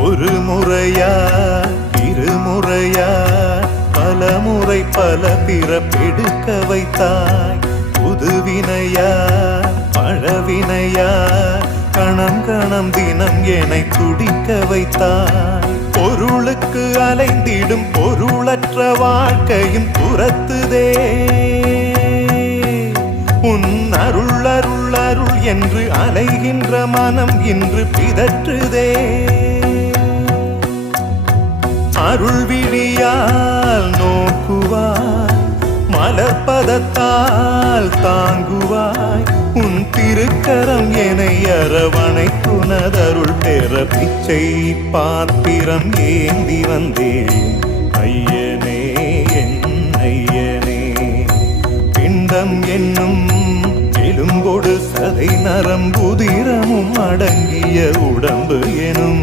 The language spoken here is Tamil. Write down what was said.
ஒரு முறையா இருமுறையா பலமுறை பல பிறப்பெடுக்க வைத்தாய். புதுவினையா பழவினையா கணம் கணம் தினம் என்னை துடிக்க வைத்தாய். பொருளுக்கு அலைந்திடும் பொருளற்ற வாழ்க்கையும் துரத்துதே. உன் அருள் அருள் அருள் என்று அலைகின்ற மனம் இன்று பிதற்றுதே. அருள் விழியால் நோக்குவாய், மலர்பதத்தால் தாங்குவாய். உன் திருக்கரம் என்னை அரவணைக்குனதருள் பெற பிச்சை பாத்திரம் ஏந்தி வந்தேன். ஐயனே என் ஐயனே, பிண்டம் என்னும் எலும்பொடு சதை நரம்புதிரமும் அடங்கிய உடம்பு எனும்